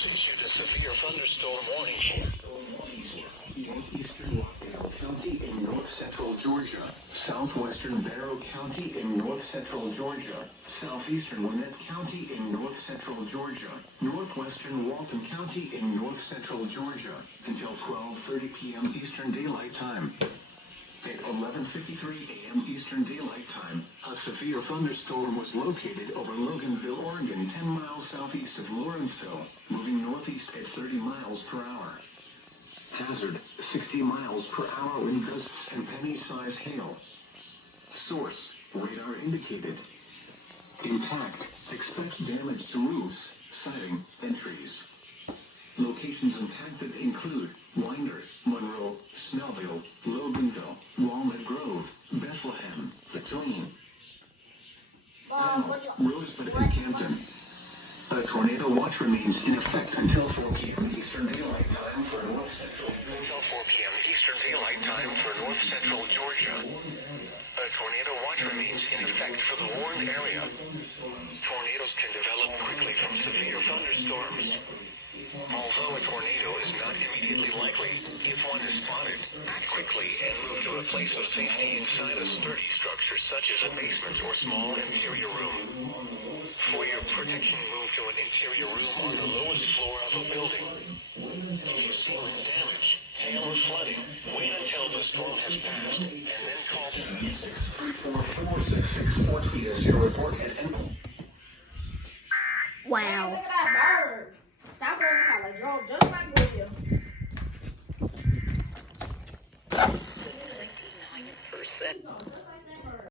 has issued a severe thunderstorm warning. Northeastern Rockdale County in north-central Georgia, southwestern Barrow County in north-central Georgia, southeastern Gwinnett County in north-central Georgia, northwestern Walton County in north-central Georgia, until 12:30 p.m. Eastern Daylight Time. At 11:53 a.m. Eastern Daylight Time, a severe thunderstorm was located over Loganville, Oregon, 10 miles southeast of Lawrenceville, moving northeast at 30 miles per hour. Hazard, 60 miles per hour wind gusts and penny-sized hail. Source, radar indicated. Intact, expect damage to roofs, siding, and trees. Locations impacted include Winder, Monroe, Snellville, Loganville, Walnut Grove, Bethlehem, Between, Rosebud, and Campton. A tornado watch remains in effect until 4 p.m. Eastern Daylight Time for North Central. Until 4 p.m. Eastern Daylight Time for North Central Georgia. A tornado watch remains in effect for the warned area. Tornadoes can develop quickly from severe thunderstorms. Although a tornado is not immediately likely, if one is spotted, act quickly and move to a place of safety inside a sturdy structure such as a basement or small interior room. For your protection, move to an interior room on the lowest floor of a building. If you see wind damage, hail or flooding, wait until the storm has passed, and then call 634-466-4 to report at end. Wow. Look at that bird. That bird had a drove just like William. 99%.